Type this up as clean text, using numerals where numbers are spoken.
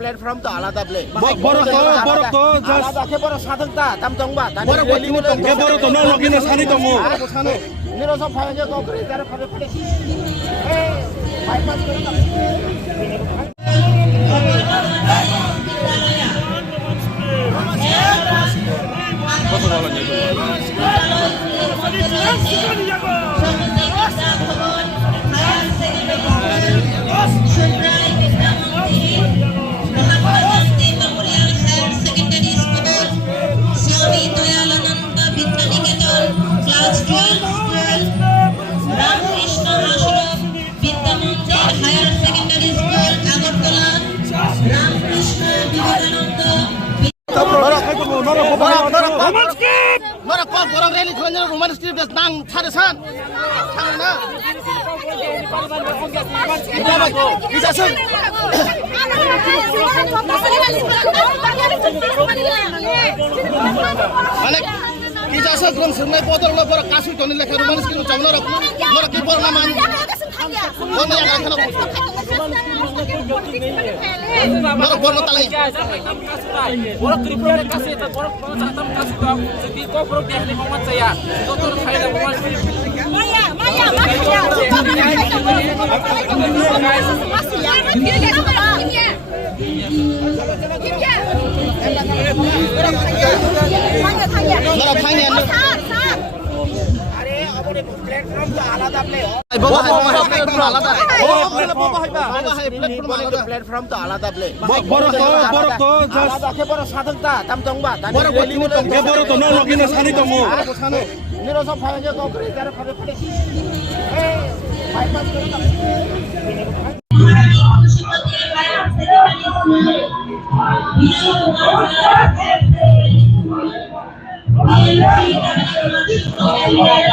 Platform তো আলাদা play বড় তো আলাদা বড় সাধকতা তাম দংবা বড় তো ন লগিনা সানি দङ নিরসব ফাইজে ককরি তার ফাবে ফাবে এই বাইপাস করে কত ভালো নেই Kijasa kurang senai potong lo berak kasus kau ni lekar rumah miskin macam mana orang kipor nama ni. Kau ni yang akan aku. Orang kipor nak lagi. Orang kipor nak kasih itu orang pengacara kasih tu. Jadi kau perlu dia ni mohon saya. Doktor saya dah mohon. Maya. Platform তো আলাদা play platform তো আলাদা play বড় তো আলাদা বড় সাধকতা তাম দংবা বড় তো ন লগিনা সানি দङ নিরসব ফাইজে ককরি তার ফাবে ফাবে এই বাইপাস করে Thank you.